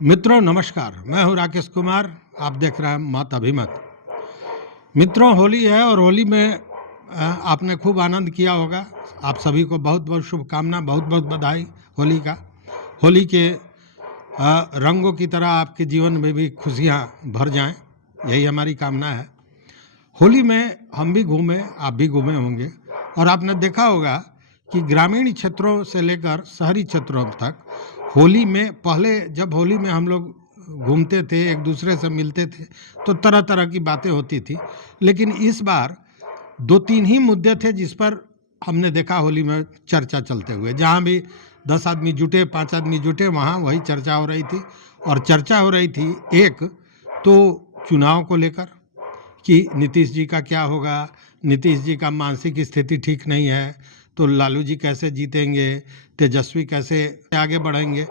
मित्रों नमस्कार, मैं हूं राकेश कुमार। आप देख रहे हैं मत अभिमत। मित्रों, होली है और होली में आपने खूब आनंद किया होगा। आप सभी को बहुत बहुत शुभकामना, बहुत बहुत बधाई होली का। होली के रंगों की तरह आपके जीवन में भी खुशियां भर जाएं, यही हमारी कामना है। होली में हम भी घूमे, आप भी घूमे होंगे और आपने देखा होगा कि ग्रामीण क्षेत्रों से लेकर शहरी क्षेत्रों तक होली में, पहले जब होली में हम लोग घूमते थे, एक दूसरे से मिलते थे, तो तरह तरह की बातें होती थी। लेकिन इस बार दो तीन ही मुद्दे थे जिस पर हमने देखा होली में चर्चा चलते हुए। जहाँ भी 10 आदमी जुटे, 5 आदमी जुटे, वहाँ वही चर्चा हो रही थी। और चर्चा हो रही थी एक तो चुनाव को लेकर कि नीतीश जी का क्या होगा, नीतीश जी का मानसिक स्थिति ठीक नहीं है, तो लालू जी कैसे जीतेंगे, तेजस्वी कैसे आगे बढ़ेंगे,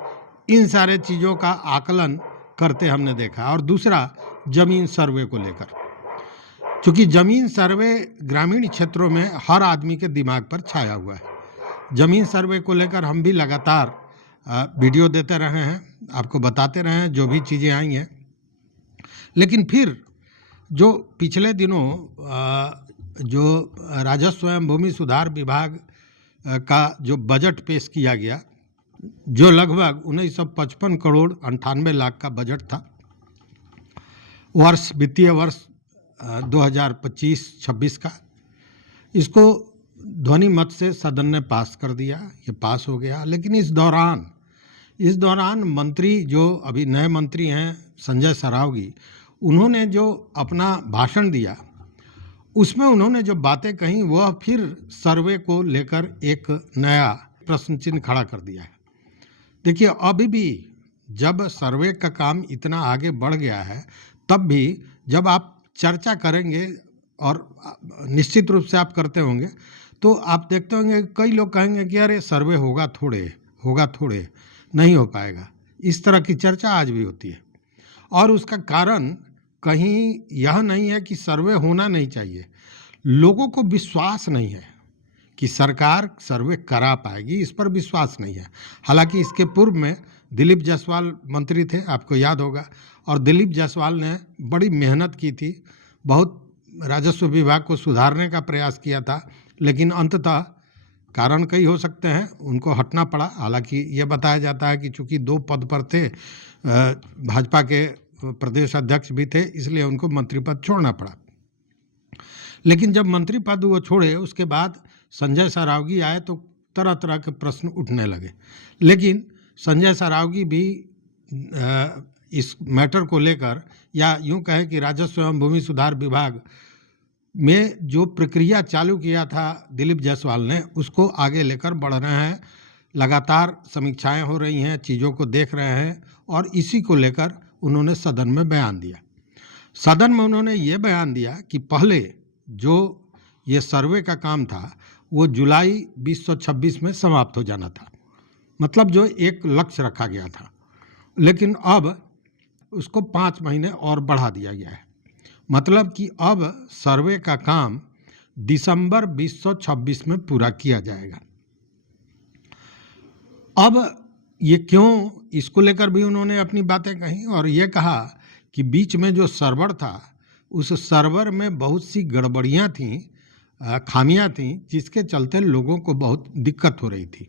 इन सारे चीज़ों का आकलन करते हमने देखा। और दूसरा जमीन सर्वे को लेकर, क्योंकि जमीन सर्वे ग्रामीण क्षेत्रों में हर आदमी के दिमाग पर छाया हुआ है। जमीन सर्वे को लेकर हम भी लगातार वीडियो देते रहे हैं, आपको बताते रहे हैं जो भी चीज़ें आई हैं। लेकिन फिर जो पिछले दिनों जो राजस्व एवं भूमि सुधार विभाग का जो बजट पेश किया गया, जो लगभग 1955 करोड़ 98 लाख का बजट था, वित्तीय वर्ष 2025-26 का, इसको ध्वनि मत से सदन ने पास कर दिया। ये पास हो गया। लेकिन इस दौरान मंत्री, जो अभी नए मंत्री हैं संजय सरावगी, उन्होंने जो अपना भाषण दिया उसमें उन्होंने जो बातें कही वह फिर सर्वे को लेकर एक नया प्रश्न चिन्ह खड़ा कर दिया है। देखिए, अभी भी जब सर्वे का काम इतना आगे बढ़ गया है, तब भी जब आप चर्चा करेंगे, और निश्चित रूप से आप करते होंगे, तो आप देखते होंगे कई लोग कहेंगे कि अरे सर्वे होगा थोड़े, नहीं हो पाएगा। इस तरह की चर्चा आज भी होती है। और उसका कारण कहीं यह नहीं है कि सर्वे होना नहीं चाहिए, लोगों को विश्वास नहीं है कि सरकार सर्वे करा पाएगी, इस पर विश्वास नहीं है। हालांकि इसके पूर्व में दिलीप जायसवाल मंत्री थे, आपको याद होगा, और दिलीप जायसवाल ने बड़ी मेहनत की थी, बहुत राजस्व विभाग को सुधारने का प्रयास किया था। लेकिन अंततः कारण कई हो सकते हैं, उनको हटना पड़ा। हालांकि ये बताया जाता है कि चूंकि 2 पद पर थे, भाजपा के प्रदेश अध्यक्ष भी थे, इसलिए उनको मंत्री पद छोड़ना पड़ा। लेकिन जब मंत्री पद वो छोड़े, उसके बाद संजय सरावगी आए तो तरह तरह के प्रश्न उठने लगे। लेकिन संजय सरावगी भी इस मैटर को लेकर, या यूं कहें कि राजस्व एवं भूमि सुधार विभाग में जो प्रक्रिया चालू किया था दिलीप जायसवाल ने, उसको आगे लेकर बढ़ रहे हैं। लगातार समीक्षाएं हो रही हैं, चीज़ों को देख रहे हैं, और इसी को लेकर उन्होंने सदन में बयान दिया। सदन में उन्होंने ये बयान दिया कि पहले जो ये सर्वे का काम था वो जुलाई 2026 में समाप्त हो जाना था, मतलब जो एक लक्ष्य रखा गया था। लेकिन अब उसको 5 महीने और बढ़ा दिया गया है, मतलब कि अब सर्वे का काम दिसंबर 2026 में पूरा किया जाएगा। अब ये क्यों, इसको लेकर भी उन्होंने अपनी बातें कही, और ये कहा कि बीच में जो सर्वर था, उस सर्वर में बहुत सी गड़बड़ियां थीं, खामियां थीं, जिसके चलते लोगों को बहुत दिक्कत हो रही थी।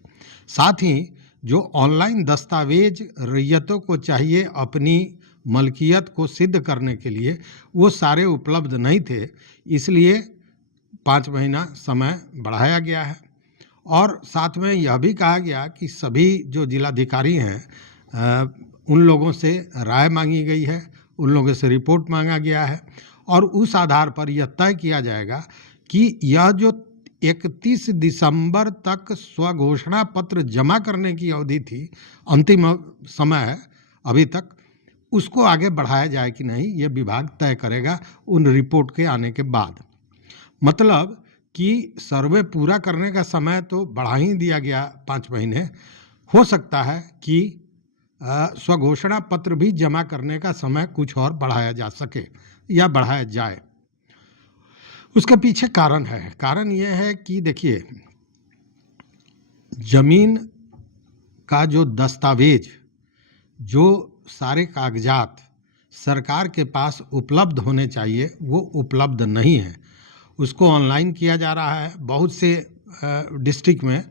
साथ ही जो ऑनलाइन दस्तावेज रैयतों को चाहिए अपनी मलकियत को सिद्ध करने के लिए, वो सारे उपलब्ध नहीं थे, इसलिए 5 महीना समय बढ़ाया गया है। और साथ में यह भी कहा गया कि सभी जो जिलाधिकारी हैं, उन लोगों से राय मांगी गई है, उन लोगों से रिपोर्ट मांगा गया है, और उस आधार पर यह तय किया जाएगा कि यह जो 31 दिसंबर तक स्वघोषणा पत्र जमा करने की अवधि थी, अंतिम समय है अभी तक, उसको आगे बढ़ाया जाए कि नहीं, ये विभाग तय करेगा उन रिपोर्ट के आने के बाद। मतलब कि सर्वे पूरा करने का समय तो बढ़ा ही दिया गया 5 महीने, हो सकता है कि स्वघोषणा पत्र भी जमा करने का समय कुछ और बढ़ाया जा सके या बढ़ाया जाए। उसके पीछे कारण है। कारण यह है कि देखिए, जमीन का जो दस्तावेज, जो सारे कागजात सरकार के पास उपलब्ध होने चाहिए वो उपलब्ध नहीं है। उसको ऑनलाइन किया जा रहा है बहुत से डिस्ट्रिक्ट में,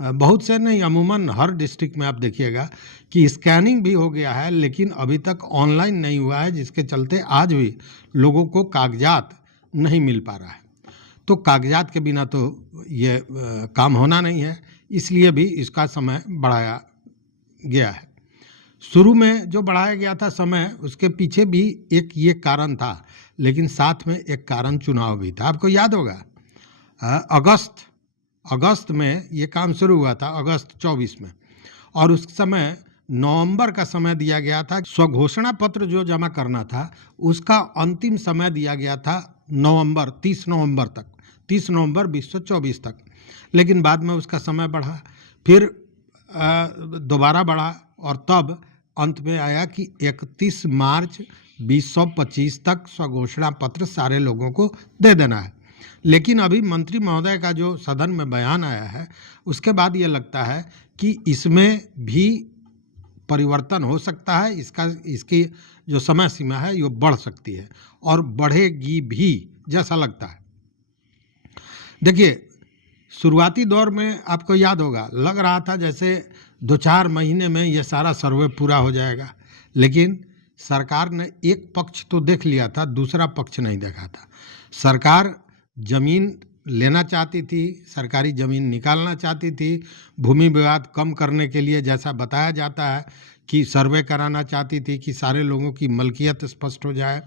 बहुत से नहीं, अमूमन हर डिस्ट्रिक्ट में आप देखिएगा कि स्कैनिंग भी हो गया है, लेकिन अभी तक ऑनलाइन नहीं हुआ है, जिसके चलते आज भी लोगों को कागजात नहीं मिल पा रहा है। तो कागजात के बिना तो ये काम होना नहीं है, इसलिए भी इसका समय बढ़ाया गया है। शुरू में जो बढ़ाया गया था समय, उसके पीछे भी एक ये कारण था, लेकिन साथ में एक कारण चुनाव भी था। आपको याद होगा अगस्त में ये काम शुरू हुआ था, अगस्त 24 में, और उस समय नवंबर का समय दिया गया था। स्वघोषणा पत्र जो जमा करना था उसका अंतिम समय दिया गया था 30 नवंबर तक, 30 नवंबर 2024 तक। लेकिन बाद में उसका समय बढ़ा, फिर दोबारा बढ़ा, और तब अंत में आया कि 31 मार्च 2025 तक स्वघोषणा पत्र सारे लोगों को दे देना है। लेकिन अभी मंत्री महोदय का जो सदन में बयान आया है, उसके बाद ये लगता है कि इसमें भी परिवर्तन हो सकता है। इसकी जो समय सीमा है ये बढ़ सकती है और बढ़ेगी भी, जैसा लगता है। देखिए, शुरुआती दौर में आपको याद होगा, लग रहा था जैसे 2-4 महीने में ये सारा सर्वे पूरा हो जाएगा, लेकिन सरकार ने एक पक्ष तो देख लिया था, दूसरा पक्ष नहीं देखा था। सरकार जमीन लेना चाहती थी, सरकारी ज़मीन निकालना चाहती थी, भूमि विवाद कम करने के लिए, जैसा बताया जाता है कि सर्वे कराना चाहती थी कि सारे लोगों की मलकियत स्पष्ट हो जाए,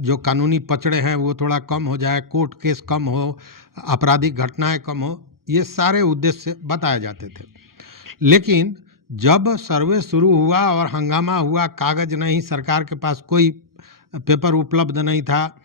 जो कानूनी पचड़े हैं वो थोड़ा कम हो जाए, कोर्ट केस कम हो, आपराधिक घटनाएं कम हो, ये सारे उद्देश्य बताए जाते थे। लेकिन जब सर्वे शुरू हुआ और हंगामा हुआ, कागज नहीं, सरकार के पास कोई पेपर उपलब्ध नहीं था,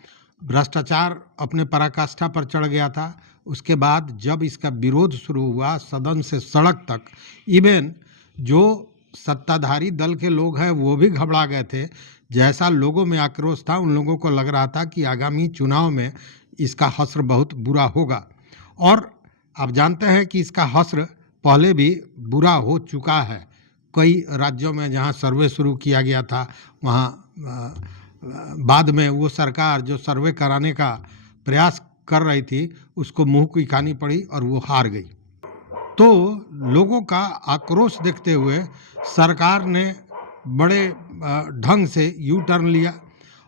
भ्रष्टाचार अपने पराकाष्ठा पर चढ़ गया था, उसके बाद जब इसका विरोध शुरू हुआ सदन से सड़क तक, इवन जो सत्ताधारी दल के लोग हैं वो भी घबरा गए थे। जैसा लोगों में आक्रोश था, उन लोगों को लग रहा था कि आगामी चुनाव में इसका हश्र बहुत बुरा होगा। और आप जानते हैं कि इसका हश्र पहले भी बुरा हो चुका है। कई राज्यों में जहां सर्वे शुरू किया गया था, वहां बाद में वो सरकार जो सर्वे कराने का प्रयास कर रही थी उसको मुंह की खानी पड़ी और वो हार गई। तो लोगों का आक्रोश देखते हुए सरकार ने बड़े ढंग से यू टर्न लिया,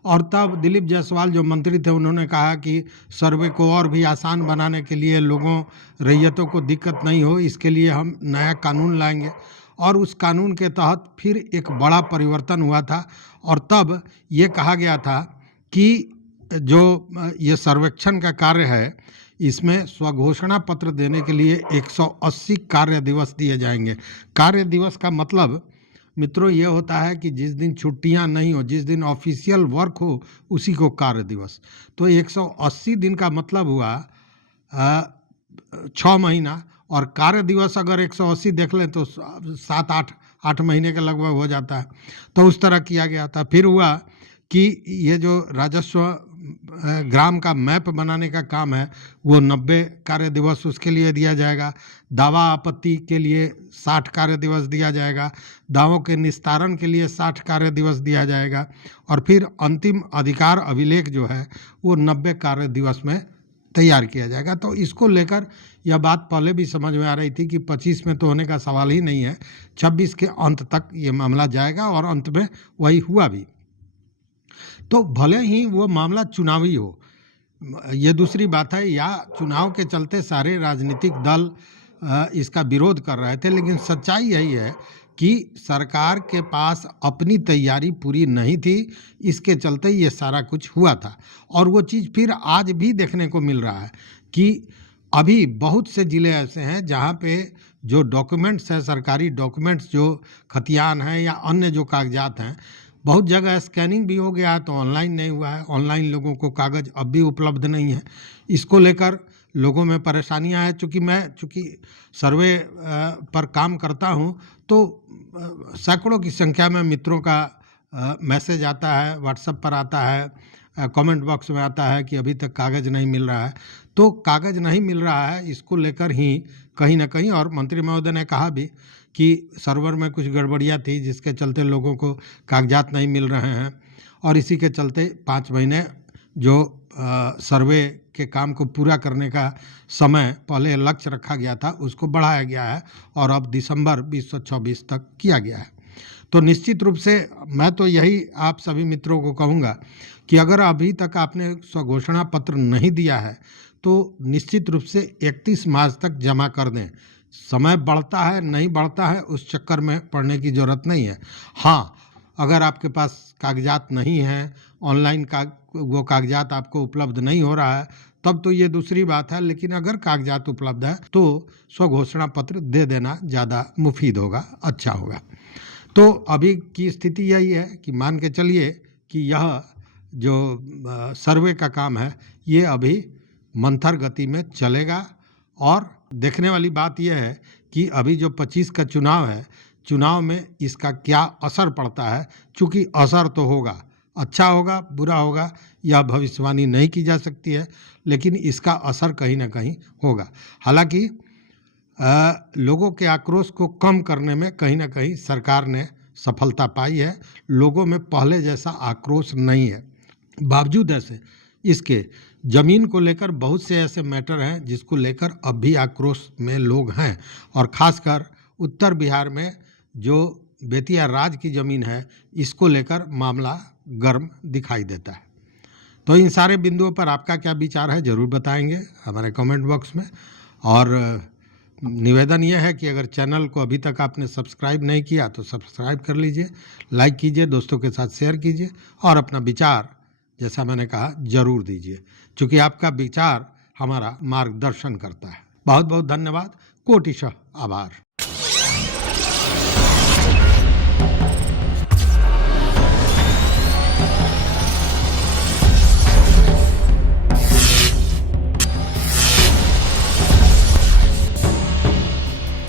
और तब दिलीप जायसवाल जो मंत्री थे उन्होंने कहा कि सर्वे को और भी आसान बनाने के लिए, लोगों रैयतों को दिक्कत नहीं हो, इसके लिए हम नया कानून लाएंगे। और उस कानून के तहत फिर एक बड़ा परिवर्तन हुआ था, और तब ये कहा गया था कि जो ये सर्वेक्षण का कार्य है, इसमें स्वघोषणा पत्र देने के लिए 180 कार्य दिवस दिए जाएंगे। कार्य दिवस का मतलब मित्रों ये होता है कि जिस दिन छुट्टियां नहीं हो, जिस दिन ऑफिशियल वर्क हो, उसी को कार्य दिवस। तो 180 दिन का मतलब हुआ 6 महीना, और कार्य दिवस अगर 180 देख लें तो 7-8 महीने के लगभग हो जाता है। तो उस तरह किया गया था। फिर हुआ कि ये जो राजस्व ग्राम का मैप बनाने का काम है वो 90 कार्य दिवस उसके लिए दिया जाएगा। दावा आपत्ति के लिए 60 कार्य दिवस दिया जाएगा। दावों के निस्तारण के लिए 60 कार्य दिवस दिया जाएगा। और फिर अंतिम अधिकार अभिलेख जो है वो 90 कार्य दिवस में तैयार किया जाएगा। तो इसको लेकर यह बात पहले भी समझ में आ रही थी कि 25 में तो होने का सवाल ही नहीं है, 26 के अंत तक ये मामला जाएगा, और अंत में वही हुआ भी। तो भले ही वो मामला चुनावी हो, ये दूसरी बात है, या चुनाव के चलते सारे राजनीतिक दल इसका विरोध कर रहे थे, लेकिन सच्चाई यही है कि सरकार के पास अपनी तैयारी पूरी नहीं थी, इसके चलते ये सारा कुछ हुआ था। और वो चीज़ फिर आज भी देखने को मिल रहा है कि अभी बहुत से ज़िले ऐसे हैं जहाँ पे जो डॉक्यूमेंट्स हैं, सरकारी डॉक्यूमेंट्स जो खतियान हैं या अन्य जो कागजात हैं, बहुत जगह स्कैनिंग भी हो गया है तो ऑनलाइन नहीं हुआ है। ऑनलाइन लोगों को कागज़ अब भी उपलब्ध नहीं है। इसको लेकर लोगों में परेशानियां हैं। चूँकि सर्वे पर काम करता हूं, तो सैकड़ों की संख्या में मित्रों का मैसेज आता है, व्हाट्सएप पर आता है, कमेंट बॉक्स में आता है कि अभी तक कागज़ नहीं मिल रहा है। तो कागज़ नहीं मिल रहा है, इसको लेकर ही कहीं ना कहीं, और मंत्री महोदय ने कहा भी कि सर्वर में कुछ गड़बड़ियाँ थी जिसके चलते लोगों को कागजात नहीं मिल रहे हैं, और इसी के चलते 5 महीने जो सर्वे के काम को पूरा करने का समय पहले लक्ष्य रखा गया था उसको बढ़ाया गया है और अब दिसंबर 2024 तक किया गया है। तो निश्चित रूप से मैं तो यही आप सभी मित्रों को कहूँगा कि अगर अभी तक आपने स्वघोषणा पत्र नहीं दिया है तो निश्चित रूप से 31 मार्च तक जमा कर दें। समय बढ़ता है नहीं बढ़ता है उस चक्कर में पड़ने की ज़रूरत नहीं है। हाँ, अगर आपके पास कागजात नहीं हैं, ऑनलाइन वो कागजात आपको उपलब्ध नहीं हो रहा है, तब तो ये दूसरी बात है, लेकिन अगर कागजात उपलब्ध है तो स्वघोषणा पत्र दे देना ज़्यादा मुफीद होगा, अच्छा होगा। तो अभी की स्थिति यही है कि मान के चलिए कि यह जो सर्वे का काम है ये अभी मंथर गति में चलेगा, और देखने वाली बात यह है कि अभी जो 25 का चुनाव है, चुनाव में इसका क्या असर पड़ता है। चूँकि असर तो होगा, अच्छा होगा बुरा होगा यह भविष्यवाणी नहीं की जा सकती है, लेकिन इसका असर कहीं ना कहीं होगा। हालांकि लोगों के आक्रोश को कम करने में कहीं ना कहीं सरकार ने सफलता पाई है। लोगों में पहले जैसा आक्रोश नहीं है। बावजूद ऐसे इसके ज़मीन को लेकर बहुत से ऐसे मैटर हैं जिसको लेकर अब भी आक्रोश में लोग हैं, और ख़ासकर उत्तर बिहार में जो बेतिया राज की ज़मीन है इसको लेकर मामला गर्म दिखाई देता है। तो इन सारे बिंदुओं पर आपका क्या विचार है ज़रूर बताएंगे हमारे कमेंट बॉक्स में। और निवेदन यह है कि अगर चैनल को अभी तक आपने सब्सक्राइब नहीं किया तो सब्सक्राइब कर लीजिए, लाइक कीजिए, दोस्तों के साथ शेयर कीजिए और अपना विचार जैसा मैंने कहा ज़रूर दीजिए, क्योंकि आपका विचार हमारा मार्गदर्शन करता है। बहुत बहुत धन्यवाद, कोटिशः आभार।